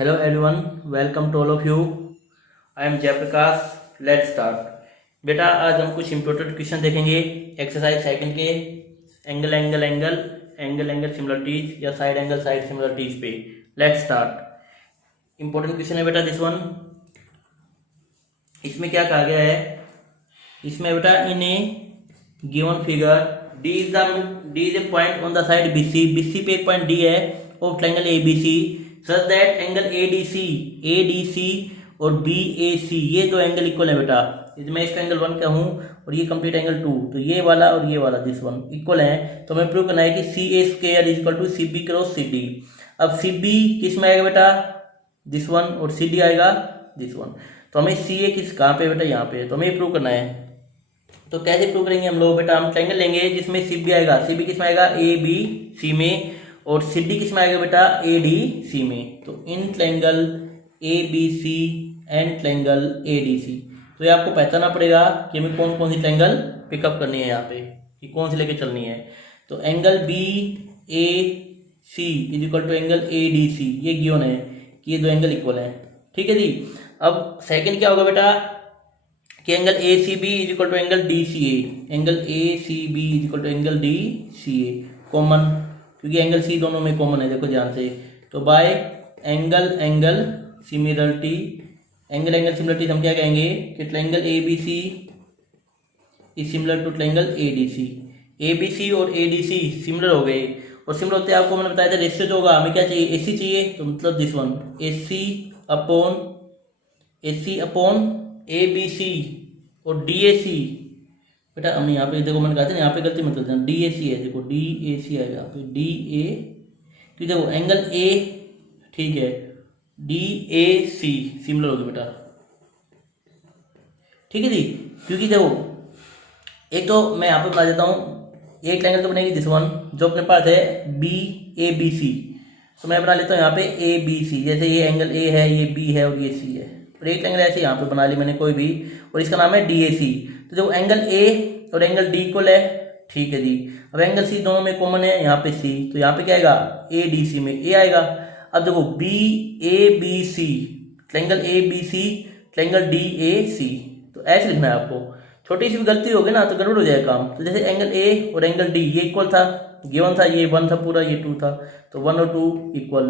Hello everyone, welcome to all of you. I am Jayprakash. Let's start. बेटा आज हम कुछ इम्पोर्टेंट क्वेश्चन देखेंगे एक्सरसाइज सेकंड के angle angle angle angle angle similarities या side angle side similarities पे। Let's start. Important question है बेटा दिस वन। इसमें क्या कहा गया है, इसमें बेटा in a given figure D is a point on the side BC पे एक पॉइंट डी है of triangle ABC such that angle ADC और बीएसी ये दो एंगल इक्वल है बेटा। मैं इसका एंगल 1 का हूँ और ये कंप्लीट एंगल 2, तो ये वाला और ये वाला दिस वन इक्वल है। तो हमें प्रूव करना है कि C A square is equal to C B cross C D. अब सी बी किस में आएगा बेटा, दिस वन, और सी डी आएगा दिस वन। तो हमें सी ए किस कहाँ पे बेटा, यहाँ पे। तो हमें प्रूव करना है। तो कैसे प्रूव करेंगे हम लोग बेटा, हम ट्रायंगल लेंगे जिसमें सी बी आएगा, सी बी किस में आएगा ए बी सी में, और सी डी किस में आएगा बेटा ए डी सी में। तो in triangle A B C and triangle A D C, तो ये आपको पहचानना पड़ेगा कि हमें कौन कौन सी ट्रायंगल पिकअप करनी है यहाँ पे, कि कौन सी लेके चलनी है। तो angle B A C is equal to angle A D C, ये गिवन है कि ये दो एंगल इक्वल है। ठीक है जी। अब सेकंड क्या होगा बेटा कि angle A C B is equal to angle D C A, angle A C B is equal to angle D C A common, क्योंकि एंगल सी दोनों में कॉमन है, देखो ध्यान से। तो by angle angle similarity, angle angle similarity हम क्या कहेंगे कि triangle A B C is similar to triangle A D C. A B C और ए डी सी सिमिलर हो गए, और सिमिलर होते आपको मैंने बताया था रेशियो जो होगा, हमें क्या चाहिए ए सी चाहिए, तो मतलब this one A C upon A B C और डी ए सी। बेटा हमने यहाँ पे देखो मैंने कहा था ना, यहाँ पे गलती मत करते हैं, डी ए सी है, देखो डी ए सी आएगा यहाँ पे डी ए, क्योंकि देखो एंगल ए ठीक है डी ए सी सिमिलर होगी बेटा। ठीक है जी, क्योंकि देखो एक तो मैं यहाँ पे बना देता हूँ, एक ट्रायंगल तो बनेगी दिस वन जो अपने पास है बी ए बी सी, तो मैं बना लेता हूँ यहाँ पे ए बी सी, जैसे ये एंगल ए है, ये बी है और ये सी है, और एक एंगल ऐसे यहाँ पे बना ली मैंने कोई भी, और इसका नाम है डी ए सी। तो जो एंगल ए और एंगल डी इक्वल है, ठीक है जी। अब एंगल सी दोनों में कॉमन है, यहाँ पे सी, तो यहाँ पे क्या आएगा ए डी सी में ए आएगा। अब देखो B A B C, triangle A B C triangle D A C, तो ऐसे लिखना है आपको। छोटी सी भी गलती होगी ना तो गड़बड़ हो जाएगा काम। तो जैसे एंगल ए और एंगल डी ये इक्वल था, गिवन था, ये 1 था पूरा, ये 2 था, तो 1 और 2 इक्वल,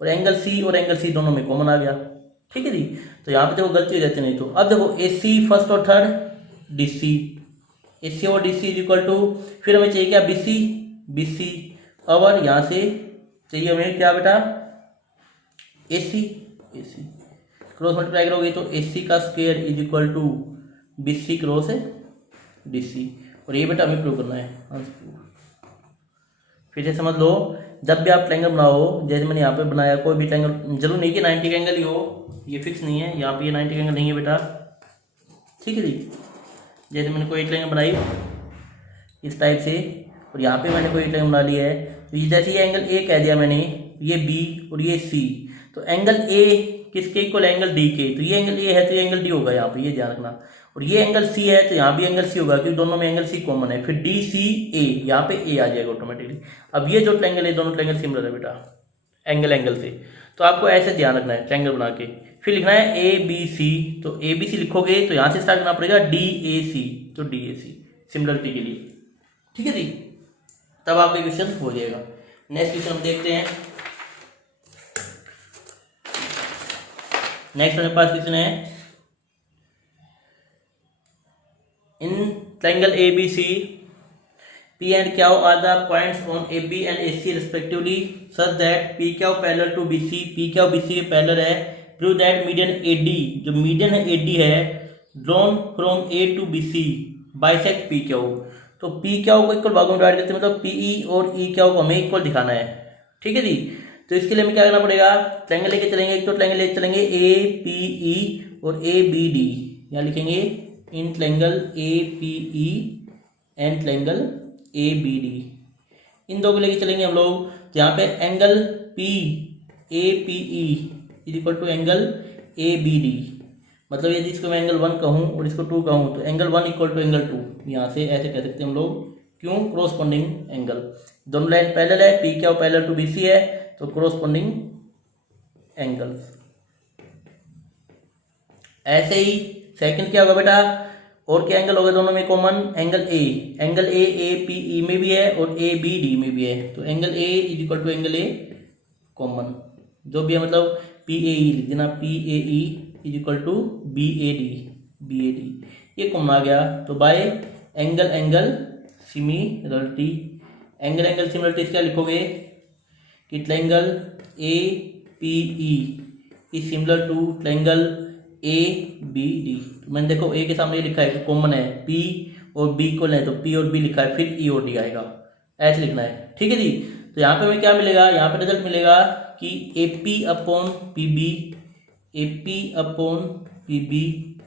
और एंगल सी और एंगल सी दोनों में कॉमन आ गया। ठीक है जी। तो यहाँ पे देखो गलती हो जाती नहीं। तो अब देखो ए सी फर्स्ट और third D C, A C और D C is equal to, फिर हमें चाहिए क्या बी सी, और यहाँ से चाहिए हमें क्या बेटा ए सी क्रॉस मल्टीप्लाई करोगे तो ए सी का square is equal to B C cross है डी सी, और ये बेटा हमें प्रूव करना है। फिर से समझ लो, जब भी आप ट्रायंगल बनाओ, जैसे मैंने यहाँ पे बनाया, कोई भी ट्रायंगल जरूर नहीं कि 90 का एंगल ही हो, ये फिक्स नहीं है, यहाँ पे ये 90 का एंगल नहीं है बेटा। ठीक है जी। जैसे मैंने कोई ट्रायंगल बनाई इस टाइप से, और यहाँ पे मैंने कोई ट्रायंगल बना लिया है, तो ये जैसे ये एंगल ए कह दिया मैंने, ये बी और ये सी, तो एंगल ए किसके इक्वल, एंगल डी के, तो ये एंगल ए है तो ये एंगल डी होगा यहाँ पे, ये ध्यान रखना। और ये एंगल सी है तो यहाँ भी एंगल सी होगा, क्योंकि दोनों में एंगल सी कॉमन है। फिर डी सी ए, यहाँ पे ए आ जाएगा ऑटोमेटिकली। अब ये जो ट्रायंगल है, दोनों ट्रायंगल सिमिलर है बेटा एंगल एंगल से, तो आपको ऐसे ध्यान रखना है ट्रायंगल बना के। फिर लिखना है ए बी सी, तो ए बी सी लिखोगे तो यहाँ से स्टार्ट करना पड़ेगा डी ए सी, तो डी ए सी सिमिलरिटी के लिए। ठीक है जी, तब आपका क्वेश्चन हो जाएगा। नेक्स्ट क्वेश्चन हम देखते हैं। नेक्स्ट मेरे पास क्वेश्चन है, in triangle A B C P and Q are the points on AB and AC respectively such that PQ parallel to BC, PQ BC के पैरेलल है। Prove that median AD, जो median है AD है, drawn from A to BC bisect PQ। तो PQ को equal भागों में divide करते हैं, मतलब PE और EQ को हमें इक्वल दिखाना है। ठीक है जी। तो इसके लिए हमें क्या करना पड़ेगा, ट्रायंगल लेके चलेंगे, एक तो ट्रायंगल लेके चलेंगे APE और ABD, यहाँ लिखेंगे in triangle APE and triangle ABD, इन दो को लेके चलेंगे हम लोग। तो यहाँ पे angle PAPE is equal to angle ABD, मतलब यदि इसको मैं एंगल 1 कहूँ और इसको 2 कहूँ, तो एंगल 1 इक्वल टू एंगल 2, यहाँ से ऐसे कह सकते हैं हम लोग। क्यों, क्रॉसपोंडिंग एंगल, दोनों लाइन पैरेलल है, PQ पैरेलल टू BC है, तो क्रॉसपोंडिंग एंगल्स। ऐसे ही सेकंड क्या होगा बेटा, और क्या एंगल होगा दोनों में कॉमन, एंगल ए पी ई में भी है और ए बी डी में भी है, तो angle A is equal to angle A common जो भी है, मतलब पी ए ई लिख देना, P A E is equal to B A D ये कॉमन आ गया। तो by angle similarity, angle similarity क्या लिखोगे कि triangle A P E is similar to triangle A B D. मैंने देखो ए के सामने ये लिखा है कॉमन है, पी और बी को लें तो पी और बी लिखा है, फिर ई और डी आएगा, ऐसे लिखना है, ठीक है जी। तो यहाँ पे हमें क्या मिलेगा, यहाँ पे रिजल्ट मिलेगा कि A P upon P B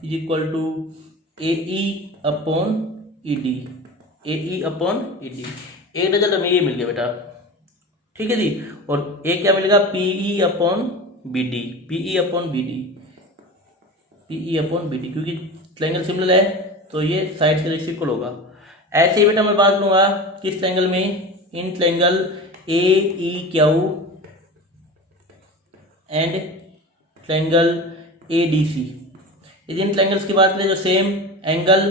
is equal to A E upon E D, एक रिजल्ट हमें ये मिल गया बेटा, ठीक है जी। और एक क्या मिलेगा, पीई अपॉन बी डी, क्योंकि ट्रायंगल सिमिलर है तो ये साइड से रेशियो इक्वल होगा। ऐसे ही बेटा मैं बात लूंगा किस ट्रायंगल में, in triangle A E Q and triangle A D C. यदि इन ट्रायंगल्स की बात करें जो सेम एंगल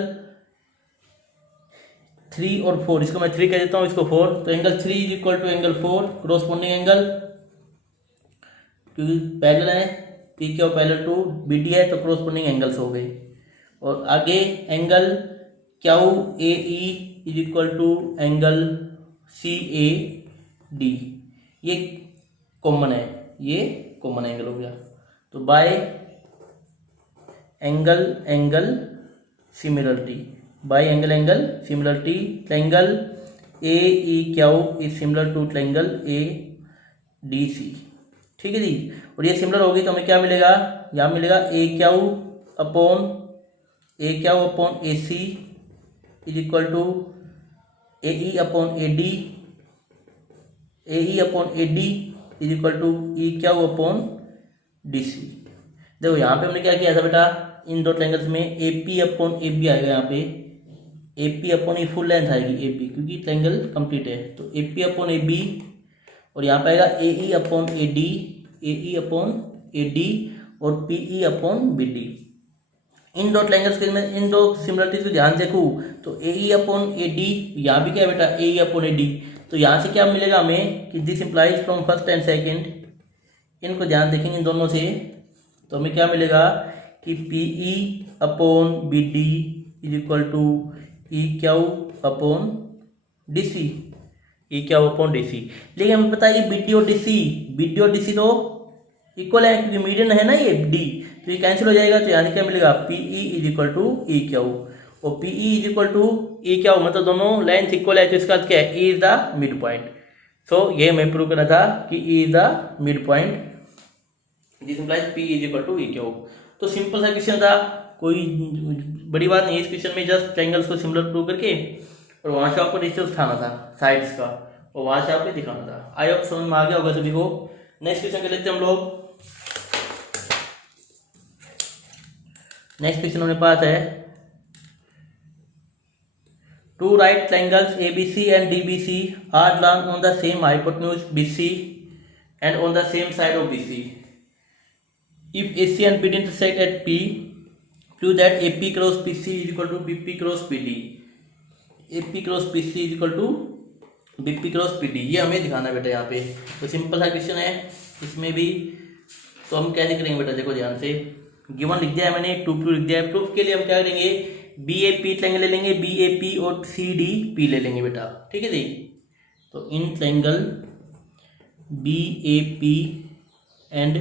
3 और 4, इसको मैं 3 कह देता हूँ, इसको 4, तो angle 3 is equal to angle 4 corresponding angle, क्योंकि पैरेलल है, P Q parallel to B D है तो क्रॉसपोंडिंग एंगल्स हो गए। और आगे angle Q A E is equal to angle C A D, ये कॉमन है, ये कॉमन एंगल हो गया। तो by angle similarity, triangle A E Q is similar to triangle A D C, ठीक है जी। और ये सिमिलर होगी तो हमें क्या मिलेगा, यहाँ मिलेगा A Q upon A C is equal to A E upon A D is equal to E Q upon D C. देखो यहाँ पे हमने क्या किया था बेटा, इन दो ट्रायंगल्स में A P upon A B आएगा, यहाँ पे A P upon E full length आएगी ए पी, क्योंकि ट्रायंगल कंप्लीट है, तो A P upon A B, और यहाँ पे आएगा A E upon A D और P E upon B D. इन दो ट्रायंगल्स के में इन दो सिमिलरिटीज को ध्यान देखूँ तो ए ई अपॉन ए डी, यहाँ भी क्या है बेटा A E upon A D, तो यहाँ से क्या मिलेगा हमें कि this implies from first and second, इनको ध्यान देखेंगे इन दोनों से, तो हमें क्या मिलेगा कि P E upon B D is equal to E Q upon D C, लेकिन हमें पता है बी डी और डी सी तो इक्वल है, क्योंकि मीडियन है ना ये डी, तो ये कैंसिल हो जाएगा। तो यहाँ से क्या मिलेगा, P E is equal to E Q, और P E is equal to E Q, मतलब दोनों लेंथ इक्वल है, तो इसका अर्थ क्या है, E is the mid point. So ये हमें प्रूव करना था कि E is the mid point, this implies P is equal to E Q. तो सिंपल सा क्वेश्चन था, कोई बड़ी बात नहीं है इस क्वेश्चन में, जस्ट ट्रायंगल्स को सिमिलर प्रूव करके और वहाँ से आपको रेशियो उठाना था साइड्स का, और वहाँ से आपको दिखाना था। आई होप समझ में आ गया होगा सभी को। नेक्स्ट क्वेश्चन कर लेते हैं हम लोग। नेक्स्ट क्वेश्चन हमारे पास है, two right triangles ABC and DBC are drawn on the same hypotenuse BC and on the same side of BC. If AC and BD intersect at P, prove that AP cross PC is equal to BP cross PD. AP cross PC is equal to BP cross PD, ये हमें दिखाना है बेटा यहाँ पे। तो simple सा question है इसमें भी, तो हम कैसे करेंगे बेटा, देखो ध्यान से, गिवन लिख दिया है मैंने, टू प्रूफ लिख दिया है। प्रूफ के लिए हम क्या करेंगे, बी ए पी ट्रायंगल ले लेंगे, बी ए पी और सी डी पी ले लेंगे बेटा, ठीक है जी। तो in triangle B A P and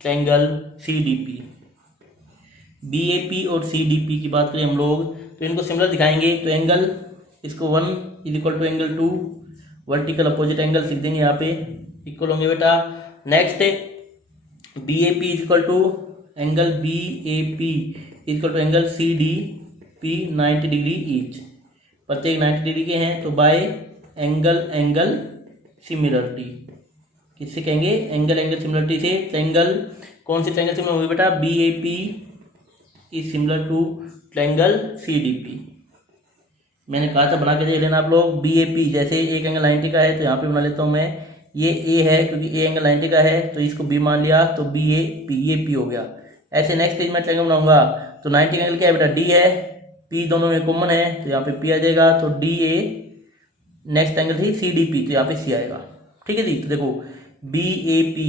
triangle C D P, B A P और सी डी पी की बात करें हम लोग तो इनको सिमिलर दिखाएंगे। तो एंगल इसको 1 is equal to angle 2, vertical opposite angle लिख देंगे यहाँ पे, इक्वल होंगे बेटा। Next B A P is equal to angle B A P is equal to angle C D P 90 degree each, प्रत्येक 90 डिग्री के हैं। तो बाय एंगल सिमिलरिटी, किससे कहेंगे, एंगल सिमिलरिटी से। ट्रायंगल, कौन सी ट्रायंगल सिमिलर होगी बेटा, B A P is similar to triangle C D P. मैंने कहा था बना के देख लेना आप लोग। बी ए पी जैसे एक एंगल 90 का है तो यहाँ पे बना लेता हूँ मैं, ये ए है क्योंकि ए एंगल 90 का है तो इसको बी मान लिया, तो बी ए पी, ये पी हो गया। ऐसे नेक्स्ट पेज में ट्रायंगल बनाऊंगा तो 90 एंगल क्या है बेटा, डी है, पी दोनों में कॉमन है तो यहाँ पे पी आ जाएगा, तो डी ए, नेक्स्ट एंगल थी सी डी पी तो यहाँ पे सी आएगा। ठीक है जी, तो देखो B A P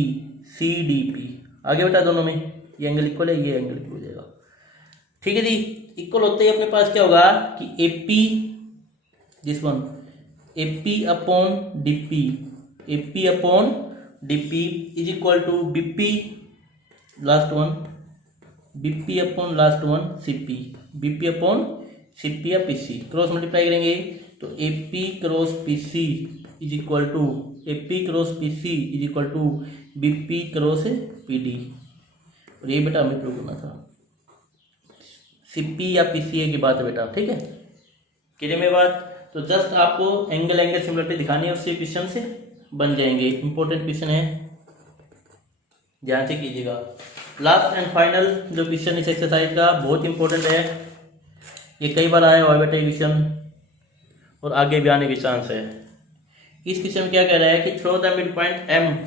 C D P आगे बेटा, दोनों में ये एंगल इक्वल है, ये एंगल इक्वल हो जाएगा। ठीक है जी, इक्वल होते ही अपने पास क्या होगा कि A P, this one A P upon D P, A P upon D P is equal to B P last one, B P upon last one C P, B P upon C P या P C, cross multiply करेंगे तो A P cross P C is equal to, A P cross P C is equal to B P cross P D, और ये बेटा हमें prove करना था, सी P या पी सी ए की बात है बेटा। ठीक है, क्लियर में बात, तो जस्ट आपको एंगल एंगल सिमिलरिटी दिखानी है, उससे क्वेश्चन से बन जाएंगे, इंपॉर्टेंट क्वेश्चन है, ध्यान से कीजिएगा। लास्ट एंड फाइनल जो क्वेश्चन इस एक्सरसाइज का बहुत इंपॉर्टेंट है, ये कई बार आया हुआ बेटा क्वेश्चन और आगे भी आने के चांस है। इस क्वेश्चन में क्या कह रहा है कि through the mid point M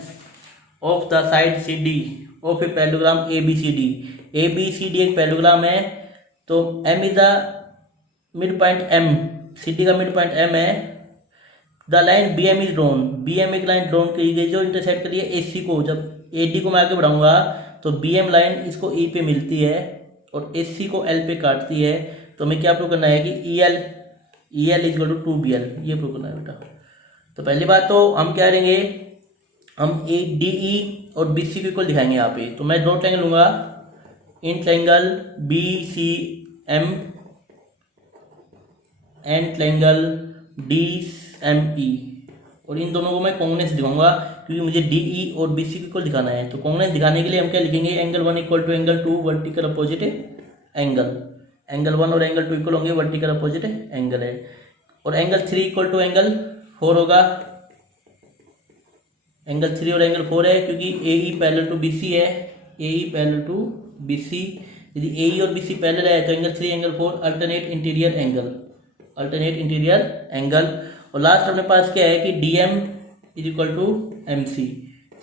of the side C D of a parallelogram A B C D, ए बी सी डी एक पैरेललोग्राम है, तो M is the mid point M, C D का मिड पॉइंट एम है, the line B M is drawn, B M एक line drawn की गई जो इंटरसेक्ट करी है ए सी को, जब ए डी को मैं आगे बढ़ाऊंगा तो बी एम लाइन इसको ई पे मिलती है और ए सी को एल पे काटती है, तो हमें क्या प्रूव करना है कि E L is equal to 2BL, ये प्रूव करना है बेटा। तो पहली बात तो हम क्या करेंगे, हम ए डी ई और बी सी को इक्वल दिखाएंगे यहाँ पे, तो मैं दो ट्रायंगल लूंगा, in triangle B C M and triangle D M E, और इन दोनों को मैं कॉन्ग्रुएंस दिखाऊंगा क्योंकि मुझे डी ई और बी सी को इक्वल दिखाना है। तो कॉन्ग्रुएंस दिखाने के लिए हम क्या लिखेंगे, angle 1 equal to angle 2 vertical opposite angle, angle 1 और एंगल 2 इक्वल होंगे, वर्टिकल अपोजिट एंगल है, और एंगल 3 इक्वल टू एंगल 4 होगा, एंगल 3 और एंगल 4 है क्योंकि ए ई पैरेलल टू बी सी है, ए ई पैरेलल टू बी सी, यदि ए ई और बी सी पैरेलल है तो angle 3 angle 4 alternate interior angle, alternate interior angle, और लास्ट अपने पास क्या है कि D M is equal to M C,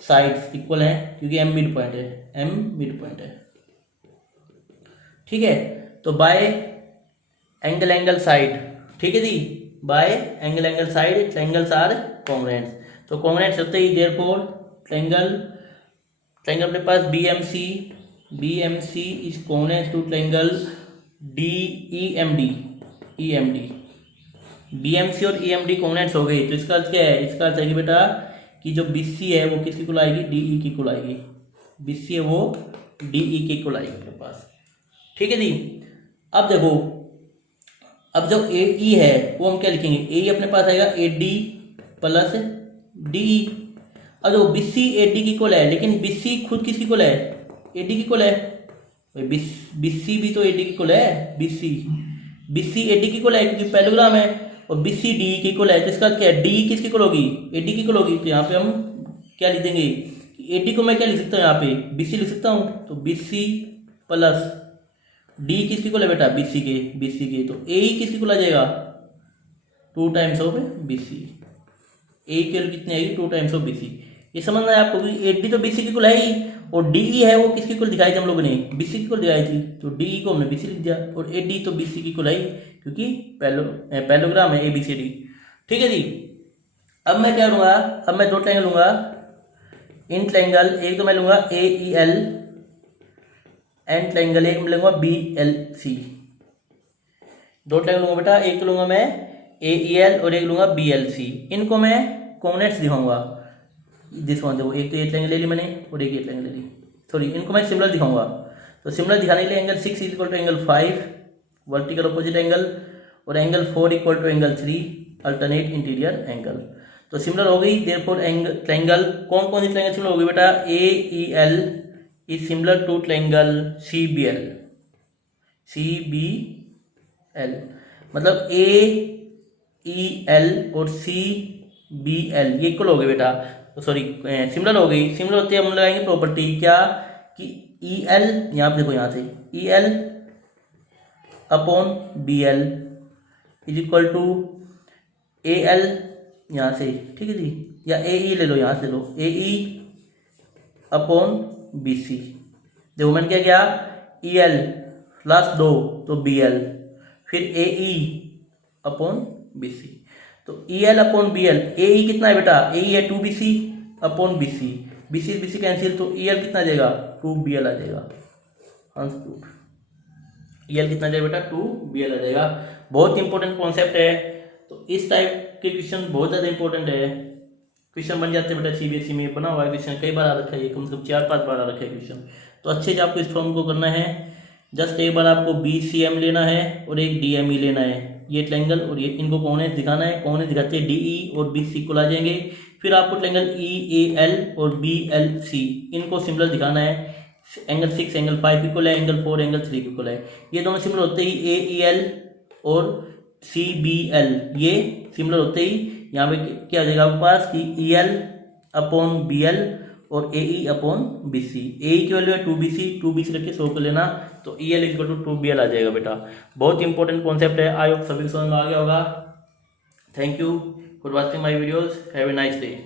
sides equal है क्योंकि एम मिड पॉइंट है, एम मिड पॉइंट है। ठीक है, तो बाय एंगल एंगल साइड, ठीक है जी, by angle angle side triangles are congruent, तो कॉन्ग्रुएंट होते ही देयरफॉर ट्रायंगल अपने पास B M C is congruent to triangle D E M D, B M C और ई एम डी कॉन्ग्रुएंट हो गई, तो इसका अर्थ क्या है, इसका अर्थ है कि बेटा कि जो बी सी है वो किसकी इक्वल आएगी, डी ई की इक्वल आएगी, बी सी है वो डी ई की इक्वल आएगी अपने पास। ठीक है जी, अब देखो, अब जो ए ई है वो हम क्या लिखेंगे, ए ई अपने पास आएगा A D plus D E, अब जो बी सी ए डी की इक्वल है, लेकिन बी सी खुद किसकी इक्वल है, ए डी की इक्वल है, बी सी भी तो ए डी की इक्वल है, बी सी ए डी की इक्वल है क्योंकि पैरेललोग्राम है, और बी सी डी की इक्वल है, तो इसका क्या है, डी किसकी इक्वल होगी, ए डी की इक्वल होगी, तो यहाँ पे हम क्या लिख देंगे, ए डी को मैं क्या लिख सकता हूँ, यहाँ पे बी सी लिख सकता हूँ, तो बी सी प्लस डी किसकी इक्वल है बेटा, बी सी के, तो ए ई किसकी इक्वल आ जाएगा, 2 टाइम्स ऑफ बी सी, ए की वैल्यू कितनी आएगी, 2 टाइम्स ऑफ बी सी, ये समझना है आपको कि ए डी तो बी सी की इक्वल है ही, और डी ई है वो किसकी इक्वल दिखाई थी हम लोगों ने, बी सी की इक्वल दिखाई थी, तो डी ई को हमने बी सी लिख दिया, और ए डी तो बी सी की इक्वल है क्योंकि पैरेललोग्राम है ए बी सी डी। ठीक है जी, अब मैं क्या लूँगा, अब मैं दो ट्रायंगल लूँगा, इन ट्रायंगल एक तो मैं लूँगा ए ई एल एंड ट्रायंगल एक मैं लूँगा बी एल सी, दो ट्रायंगल लूँगा बेटा, एक तो लूँगा मैं ए ई एल और एक लूँगा बी एल सी, इनको मैं कॉन्ग्रुएंट्स दिखाऊंगा, दिस वन देखो, एक तो ये ट्रायंगल ले ली मैंने और एक ये ट्रायंगल ले ली, सॉरी इनको मैं सिमिलर दिखाऊंगा, तो सिमिलर दिखाने के लिए angle 6 is equal to angle 5 vertical opposite angle, और angle 4 equal to angle 3 alternate interior angle, तो सिमिलर हो गई, देयरफॉर ट्रायंगल कौन कौन सी ट्रायंगल सिमिलर हो गई बेटा, A E L is similar to triangle C B L, मतलब ए ई एल और सी बी एल ये इक्वल हो गए बेटा, सॉरी सिमिलर हो गई, सिमिलर होते हम लगाएंगे प्रॉपर्टी क्या कि ई एल, यहाँ पे देखो यहाँ से E L upon B L is equal to A L यहाँ से, ठीक है जी, या ए ई ले लो, यहाँ से लो ए ई अपॉन बी सी, देखो मैंने क्या किया, ई एल प्लस 2 तो बी एल, फिर ए ई अपॉन बी सी। तो E L upon B L, A E कितना है बेटा, ए ई है 2 B C upon B C, B C cancel, तो ई एल कितना आ जाएगा 2 बी एल आ जाएगा। आंसर ई एल कितना आ जाएगा बेटा 2 बी एल आ जाएगा। बहुत इंपॉर्टेंट कॉन्सेप्ट है। तो इस टाइप के क्वेश्चन बहुत ज़्यादा इंपॉर्टेंट है, क्वेश्चन बन जाते हैं बेटा सीबीएसई में, बना हुआ है क्वेश्चन, कई बार आ रखा है, कम से कम 4-5 बार आ रखा है क्वेश्चन। तो अच्छे से आपको इस फॉर्म को करना है। जस्ट एक बार आपको बी सी एम लेना है और एक डी एम ई लेना है, ये ट्रायंगल और ये, इनको कोने दिखाना है, कोने दिखाते डी ई और बी सी को ला जाएंगे। फिर आपको ट्रायंगल ई ए एल और बी एल सी, इनको सिमिलर दिखाना है। एंगल 6 एंगल 5 इक्वल है, एंगल 4 एंगल 3 इक्वल है। ये दोनों सिमिलर होते ही ए ई एल और सी बी एल, ये सिमिलर होते ही यहाँ पे क्या हो जाएगा आपके पास कि E L upon B L और ए ई अपॉन बी सी। ए ई की वैल्यू है 2 बी सी रख के 100 कर लेना, तो E L equal to 2 B L आ जाएगा बेटा। बहुत इंपॉर्टेंट कॉन्सेप्ट है, आई होप सभी समझ में आ गया होगा। Thank you for watching my videos, have a nice day.